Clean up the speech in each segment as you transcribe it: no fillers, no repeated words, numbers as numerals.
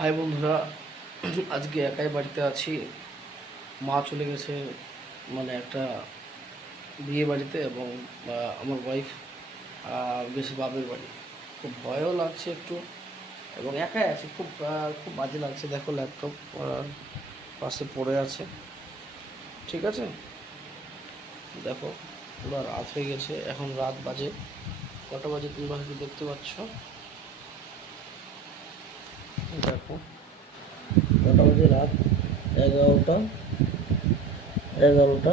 High বন্ধুরা, আজকে একাই বাড়িতে আছি। মা চলে গেছে মানে একটা বিয়ে বাড়িতে, এবং আমার ওয়াইফ গেছে বাপের বাড়ি। খুব ভয়ও লাগছে একটু, এবং একাই আছি। খুব বাজে লাগছে। দেখো, ল্যাপটপ পাশে পড়ে আছে। ঠিক আছে, দেখো পুরো রাত হয়ে গেছে। এখন রাত বাজে কটা বাজে তোমরা হয়তো দেখতে পাচ্ছ। দেখো কটা বাজে, রাত 11টা 11টা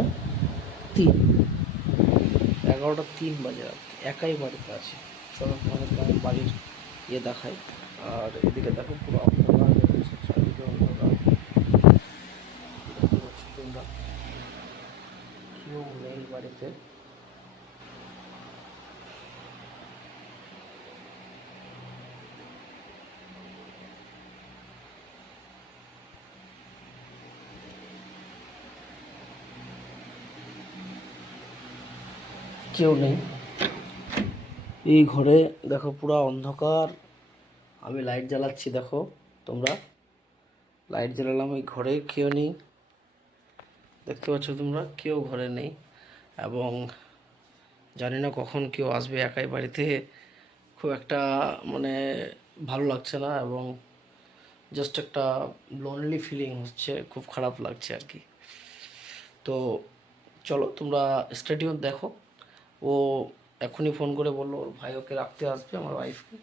3 বাজে রাত। একাই বাড়িতে আছি। চলো তোমাদেরকে আমি বাড়ির দেখাই। আর এদিকে দেখো পুরো অন্ধকার হয়ে গেছে, চারিদিকে অন্ধকার। দেখতে পাচ্ছ তোমরা, কেউ নেই বাড়িতে। কেউ নেই এই ঘরে। দেখো পুরো অন্ধকার। আমি লাইট জ্বালাচ্ছি, দেখো তোমরা, লাইট জ্বালালাম। এই ঘরে কেউ নেই, দেখতে পাচ্ছ তোমরা, কেউ ঘরে নেই। এবং জানি না কখন কেউ আসবে। একাই বাড়িতে খুব একটা মানে ভালো লাগছে না, এবং জাস্ট একটা লোনলি ফিলিং হচ্ছে, খুব খারাপ লাগছে আর কি। তো চলো তোমরা স্টেডিয়াম দেখো। ও এখনই ফোন করে বললো ওর ভাই ওকে রাখতে আসবে, আমার ওয়াইফকে।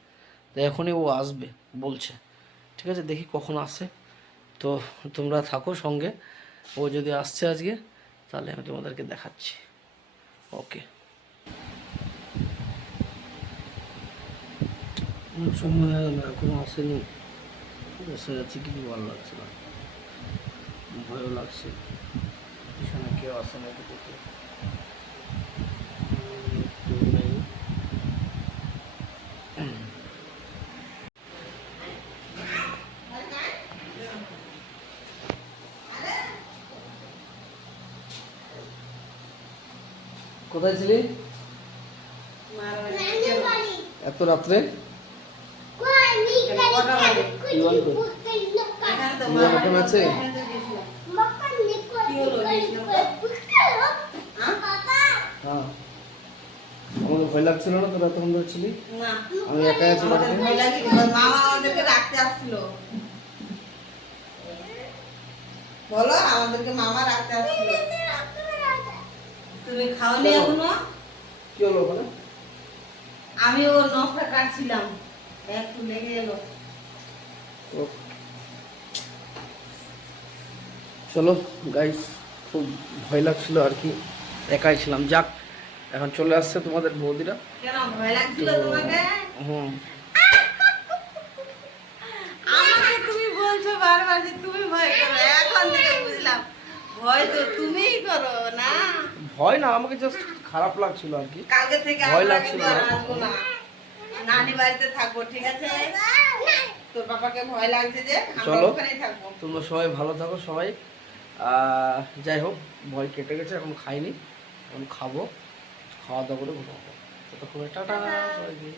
তো এখনই ও আসবে বলছে। ঠিক আছে, দেখি কখন আসে। তো তোমরা থাকো সঙ্গে। ও যদি আসছে আজকে, তাহলে আমি তোমাদেরকে দেখাচ্ছি। ওকে। সময় হয়ে গেল, এখনো আসেনি। বসে আছি, কিছু ভালো লাগছে না, ভয়ও লাগছে। পিছনে কেউ আসে না দেখে। কেউ নেই। কোথায় ছিলি এত রাত্রে? এখন আছে? হ্যাঁ, আমাকে ভয় লাগছিল না? তোরা তখন ধরছিলি আমি একাই আছি বাড়িতে। মামা আমাদেরকে রাখতে আসছিল। বলো, আমাদেরকে মামা রাখতে আসছিল। তুমি খাওনি এখনো? কি হলো ওখানে? আমি ওর নখটা কাটছিলাম, একটু লেগে এলো। চলো গাইস, খুব ভয় লাগছিল আর কি, একাই ছিলাম। যাক, এখন চলে আসছে তোমাদের বৌদিরা। কেন ভয় লাগছিল তোমাকে? হুম। আমাকে তুমি বলছো বারবার যে তুমি ভয় করো, এখন থেকে বুঝলাম ভয় তো তুমিই করো না। ভয় না, আমাকে জাস্ট খারাপ লাগছিল আর কি। কালকে থেকে ভয় আমরা লাগছিল কিন্তু আর না। আসবো না, নানি বাড়িতে থাকবো, ঠিক আছে? তোর বাবাকে ভয় লাগছে যে, আমরা চলো ওখানেই থাকবো। তোমরা সবাই ভালো থাকো সবাই। যাই হোক, ভয় কেটে গেছে, এখন খাইনি, এখন খাবো। খাওয়া দাওয়া করে ঘুমাবো। ততক্ষণে টাটা সবাইকে।